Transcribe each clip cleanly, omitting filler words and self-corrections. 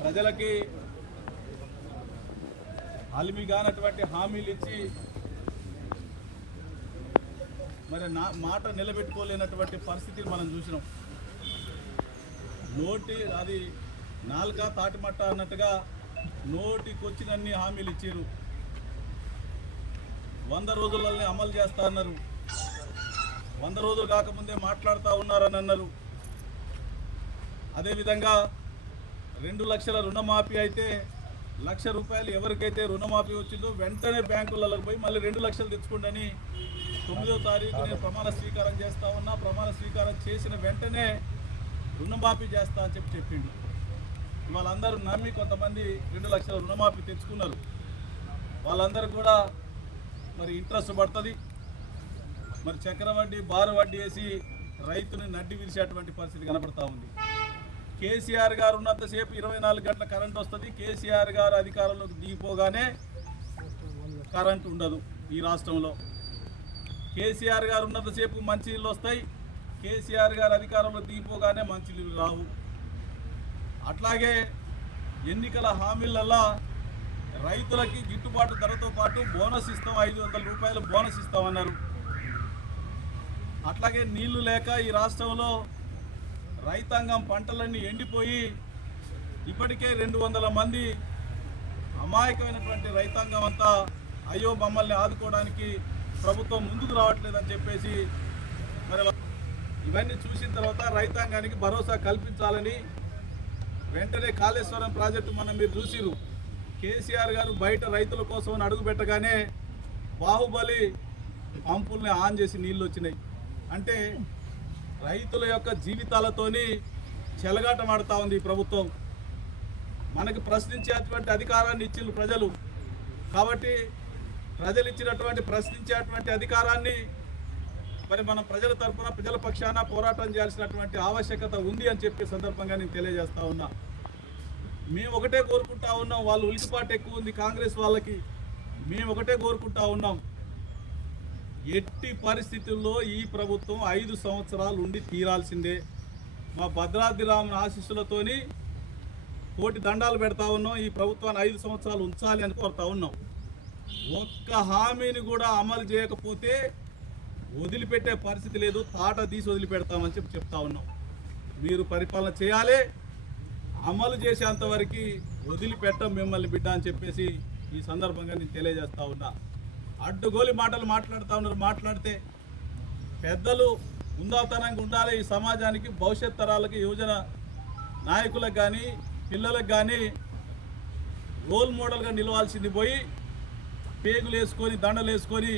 ప్రజలకి అలిమిగానటువంటి హామీలు ఇచ్చి మరి మాట నిలబెట్టుకోలేనటువంటి పరిస్థితిని మనం చూసినాం. అది నాలుక తాటిమట్ట అన్నట్టుగా నోటికొచ్చినన్ని హామీలు ఇచ్చారు. 100 రోజులనే అమలు చేస్తా అన్నారు. 100 రోజులు కాకముందే మాట్లాడుతూ ఉన్నారని అన్నారు. అదేవిధంగా 2 లక్షల రుణమాఫీ అయితే 1 లక్ష రూపాయలు ఎవరికైతే రుణమాఫీ వచ్చిందో వెంటనే బ్యాంకులకు పోయి మళ్ళీ 2 లక్షలు తెచ్చుకోండి 9వ తారీఖు నేను ప్రమాణ స్వీకారం చేస్తా ఉన్నా. ప్రమాణ స్వీకారం చేసిన వెంటనే రుణమాఫీ చేస్తా అని చెప్పిండు. వాళ్ళందరూ నమ్మి కొంతమంది 2 లక్షల రుణమాఫీ తెచ్చుకున్నారు. వాళ్ళందరూ కూడా మరి ఇంట్రెస్ట్ పడుతుంది. మరి చక్రవడ్డీ బారు వడ్డీ వేసి రైతుని నడ్డి విరిచేటువంటి పరిస్థితి కనబడతా ఉంది. కేసీఆర్ గారు ఉన్నంతసేపు 24 గంటల కరెంట్ వస్తుంది. కేసీఆర్ గారు అధికారంలోకి దిగిపోగానే కరెంట్ ఉండదు ఈ రాష్ట్రంలో. కేసీఆర్ గారు ఉన్నంతసేపు మంచినీళ్ళు వస్తాయి. కేసీఆర్ గారు అధికారంలో దిగిపోగానే మంచినీళ్ళు రావు. అట్లాగే ఎన్నికల హామీలల్లా రైతులకి గిట్టుబాటు ధరతో పాటు బోనస్ ఇస్తాం, 500 రూపాయలు బోనస్ ఇస్తామన్నారు. అట్లాగే నీళ్లు లేక ఈ రాష్ట్రంలో రైతాంగం పంటలన్నీ ఎండిపోయి ఇప్పటికే 200 మంది అమాయకమైనటువంటి రైతాంగం అంతా అయ్యో మమ్మల్ని ఆదుకోవడానికి ప్రభుత్వం ముందుకు రావట్లేదని చెప్పేసి మరి ఇవన్నీ చూసిన తర్వాత రైతాంగానికి భరోసా కల్పించాలని వెంటనే కాళేశ్వరం ప్రాజెక్టు మీరు చూసిరు. కేసీఆర్ గారు బయట రైతుల కోసం అడుగు పెట్టగానే బాహుబలి పంపుల్ని ఆన్ చేసి నీళ్ళు వచ్చినాయి. అంటే రైతుల యొక్క జీవితాలతోని చెలగాటమాడుతూ ఉంది ఈ ప్రభుత్వం. మనకి ప్రశ్నించేటువంటి అధికారాన్ని ఇచ్చిండ్రు ప్రజలు. కాబట్టి ప్రజలు ఇచ్చినటువంటి ప్రశ్నించేటువంటి అధికారాన్ని మరి మనం ప్రజల తరఫున ప్రజల పక్షాన పోరాటం చేయాల్సినటువంటి ఆవశ్యకత ఉంది అని చెప్పే సందర్భంగా నేను తెలియజేస్తా ఉన్నా. మేము ఒకటే కోరుకుంటా ఉన్నాం. వాళ్ళు ఉలికిపాటు ఎక్కువ ఉంది కాంగ్రెస్ వాళ్ళకి. మేము ఒకటే కోరుకుంటా ఉన్నాం, ఎట్టి పరిస్థితుల్లో ఈ ప్రభుత్వం 5 సంవత్సరాలు ఉండి తీరాల్సిందే. మా భద్రాద్రి రామన్ ఆశీస్సులతోని కోటి దండాలు పెడతా ఉన్నాం. ఈ ప్రభుత్వాన్ని 5 సంవత్సరాలు ఉంచాలి అని కోరుతా ఉన్నాం. ఒక్క హామీని కూడా అమలు చేయకపోతే వదిలిపెట్టే పరిస్థితి లేదు. తాట తీసి వదిలిపెడతామని చెప్తా ఉన్నాం. మీరు పరిపాలన చేయాలి, అమలు చేసేంతవరకు వదిలిపెట్టం మిమ్మల్ని బిడ్డ అని చెప్పేసి ఈ సందర్భంగా నేను తెలియజేస్తా ఉన్నా. అడ్డుగోలి మాటలు మాట్లాడుతూ ఉన్నారు. మాట్లాడితే పెద్దలు ముందాతనంగా ఉండాలి. ఈ సమాజానికి భవిష్యత్ తరాలకి యువజన నాయకులకు కానీ పిల్లలకు కానీ రోల్ మోడల్గా నిలవాల్సింది పోయి పేగులు వేసుకొని దండలు వేసుకొని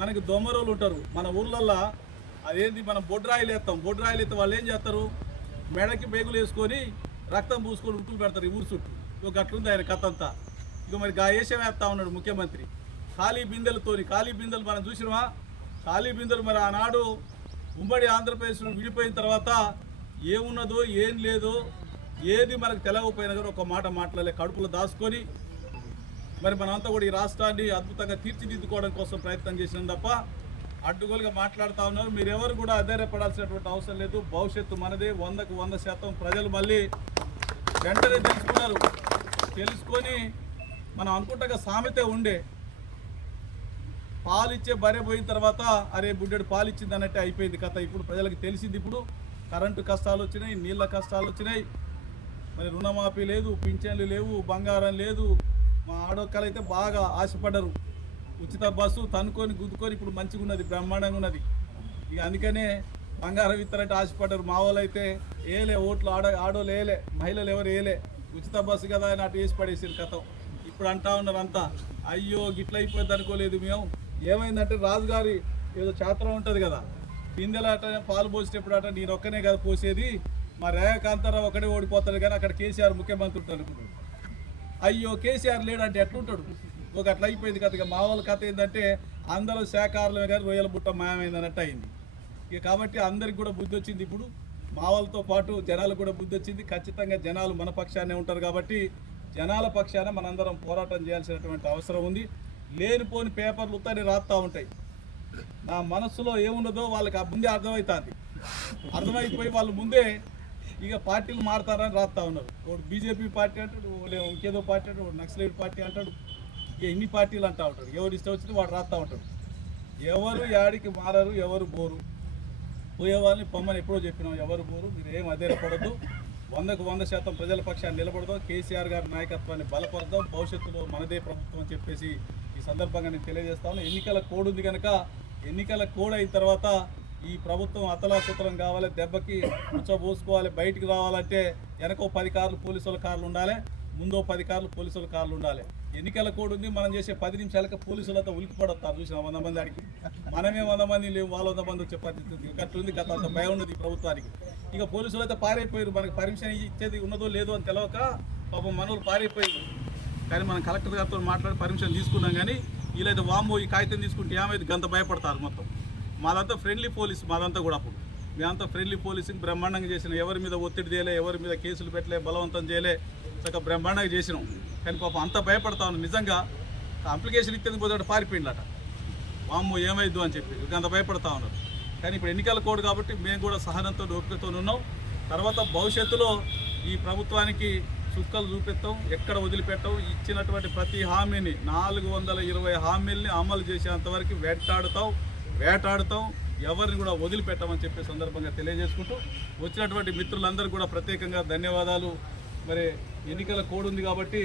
మనకి దొమ్మరోలు ఉంటారు మన ఊర్లల్లో. అదేంటి మనం బొడ్రాయిలు వేస్తాం. బొడ్రాయిలు అయితే వాళ్ళు ఏం చేస్తారు, మెడకి పేగులు వేసుకొని రక్తం పూసుకొని ఉట్టులు పెడతారు ఈ ఊరు చుట్టూ. ఇక అట్లుంది ఆయన కథ అంతా. ఇక మరి వేషం వేస్తా ఉన్నాడు ముఖ్యమంత్రి ఖాళీ బిందెలతోని. ఖాళీ బిందెలు మనం చూసినామా? ఖాళీ బిందెలు మరి ఆనాడు ఉమ్మడి ఆంధ్రప్రదేశ్లో విడిపోయిన తర్వాత ఏమున్నదో ఏం లేదో ఏది మనకు తెలవకపోయినా కానీ ఒక మాట మాట్లాడలే, కడుపులో దాచుకొని మరి మనమంతా కూడా ఈ రాష్ట్రాన్ని అద్భుతంగా తీర్చిదిద్దుకోవడం కోసం ప్రయత్నం చేసినాం తప్ప అడ్డుగోలుగా మాట్లాడుతూ ఉన్నారు. మీరెవరు కూడా అధైర్యపడాల్సినటువంటి అవసరం లేదు. భవిష్యత్తు మనదే. 100కు 100% ప్రజలు మళ్ళీ వెంటనే తెలుసుకున్నారు. తెలుసుకొని మనం అనుకుంటా సామెతే ఉండే, పాలిచ్చే బర్రె పోయిన తర్వాత అరే బుడ్డెడు పాలిచ్చింది అన్నట్టే అయిపోయింది కథ. ఇప్పుడు ప్రజలకు తెలిసింది. ఇప్పుడు కరెంటు కష్టాలు వచ్చినాయి, నీళ్ళ కష్టాలు వచ్చినాయి, మరి రుణమాఫీ లేదు, పింఛన్లు లేవు, బంగారం లేదు. మా ఆడోక్కలు అయితే బాగా ఆశపడ్డరు. ఉచిత బస్సు తనుకొని గుద్దుకొని ఇప్పుడు మంచిగా ఉన్నది, బ్రహ్మాండంగా ఉన్నది. ఇక అందుకనే బంగారం ఇస్తారంటే ఆశపడ్డారు. మా వాళ్ళు అయితే ఏలే ఓట్లు ఆడోళ్ళు వేయలే, మహిళలు ఎవరు వేయలే. ఉచిత బస్సు కదా అని అటు వేసి పడేసారు కథం. ఇప్పుడు అంటా ఉన్నారు అంతా అయ్యో గిట్ల అయిపోయింది అనుకోలేదు మేము. ఏమైందంటే రాజుగారి ఏదో చాత్రం ఉంటుంది కదా, పిందెల అట పాలు పోసేటప్పుడు అట నేను ఒక్కనే కదా పోసేది, మా రేఖాంతరావు ఒకటే ఓడిపోతాడు కానీ అక్కడ కేసీఆర్ ముఖ్యమంత్రి ఉంటాడు అనుకుంటాడు. అయ్యో కేసీఆర్ లేడంటే ఎట్లుంటాడు. ఒక అట్లా అయిపోయింది కథ. ఇక మా వాళ్ళ కథ ఏంటంటే అందరూ శాఖాహారులమే కానీ రొయ్యల బుట్ట మాయమైంది అన్నట్టు అయింది. ఇక కాబట్టి అందరికి కూడా బుద్ధి వచ్చింది. ఇప్పుడు మా వాళ్ళతో పాటు జనాలకు కూడా బుద్ధి వచ్చింది. ఖచ్చితంగా జనాలు మన పక్షాన్నే ఉంటారు కాబట్టి జనాల పక్షాన మనందరం పోరాటం చేయాల్సినటువంటి అవసరం ఉంది. లేనిపోని పేపర్లు ఉత్తని రాస్తూ ఉంటాయి. నా మనస్సులో ఏమున్నదో వాళ్ళకి ముందే అర్థమవుతుంది. అర్థమైపోయి వాళ్ళు ముందే ఇక పార్టీలు మారుతారని రాస్తా ఉన్నారు. ఒకడు బీజేపీ పార్టీ అంటాడు, ఇంకేదో పార్టీ అంటాడు, నక్సలైట్ పార్టీ అంటాడు, ఇక ఎన్ని పార్టీలు అంటూ ఉంటాడు. ఎవరు ఇష్టం వచ్చింది వాడు రాస్తా ఉంటాడు. ఎవరు యాడికి మారరు, ఎవరు బోరు. పోయే వాళ్ళని పొమ్మని ఎప్పుడో చెప్పినాం, ఎవరు బోరు. మీరు ఏం అధైర్యపడద్దు, 100% ప్రజల పక్షాన్ని నిలబడదాం, కేసీఆర్ గారి నాయకత్వాన్ని బలపడదాం, భవిష్యత్తులో మనదే ప్రభుత్వం అని చెప్పేసి ఈ సందర్భంగా నేను తెలియజేస్తాను. ఎన్నికల కోడ్ ఉంది కనుక ఎన్నికల కోడ్ అయిన తర్వాత ఈ ప్రభుత్వం అతలాకుతలం కావాలి, దెబ్బకి ఉచ్చబోసుకోవాలి. బయటికి రావాలంటే వెనకో 10 కార్లు పోలీసుల కార్లు ఉండాలి, ముందో 10 కార్లు పోలీసుల కార్లు ఉండాలి. ఎన్నికల కోడ్ ఉంది, మనం చేసే 10 నిమిషాలకి పోలీసులతో ఉలికిపడతారు. చూసిన 100 మంది అడిగి మనమే 100 మంది లేవు, వాళ్ళు 100 మంది వచ్చే పరిస్థితి గట్లుంది. గత అంత భయం ఉన్నది ఈ ప్రభుత్వానికి. ఇక పోలీసులు అయితే పారైపోయారు, మనకి పర్మిషన్ ఇచ్చేది ఉన్నదో లేదో అని తెలియక పాపం మనోళ్ళు పారైపోయారు. కానీ మనం కలెక్టర్ గారితో మాట్లాడి పర్మిషన్ తీసుకున్నాం. కానీ వీళ్ళైతే వామ్మో ఈ కాగితం తీసుకుంటే ఏమైతే గంత భయపడతారు. మొత్తం మాదంతా ఫ్రెండ్లీ పోలీస్, మాదంతా కూడా అప్పుడు మేమంతా ఫ్రెండ్లీ పోలీసింగ్ బ్రహ్మాండంగా చేసినాం. ఎవరి మీద ఒత్తిడి చేయలే, ఎవరి మీద కేసులు పెట్టలే, బలవంతం చేయలే, చక్కగా బ్రహ్మాండంగా చేసినాం. కానీ పాపం అంతా భయపడతా ఉన్నాం. నిజంగా అప్లికేషన్ ఇచ్చేందుకు పోతే పారిపోయిందట, వామ్మో ఏమైద్దు అని చెప్పి అంత భయపడతా ఉన్నారు. కానీ ఇప్పుడు ఎన్నికల కోడ్ కాబట్టి మేము కూడా సహనంతో ఓపికతో ఉన్నాం. తర్వాత భవిష్యత్తులో ఈ ప్రభుత్వానికి చుక్కలు చూపిస్తాం, ఎక్కడ వదిలిపెట్టాం. ఇచ్చినటువంటి ప్రతి హామీని 420 హామీల్ని అమలు చేసేంతవరకు వేటాడుతాం, ఎవరిని కూడా వదిలిపెట్టామని చెప్పే సందర్భంగా తెలియజేసుకుంటూ వచ్చినటువంటి మిత్రులందరూ కూడా ప్రత్యేకంగా ధన్యవాదాలు. మరి ఎన్నికల కోడ్ ఉంది కాబట్టి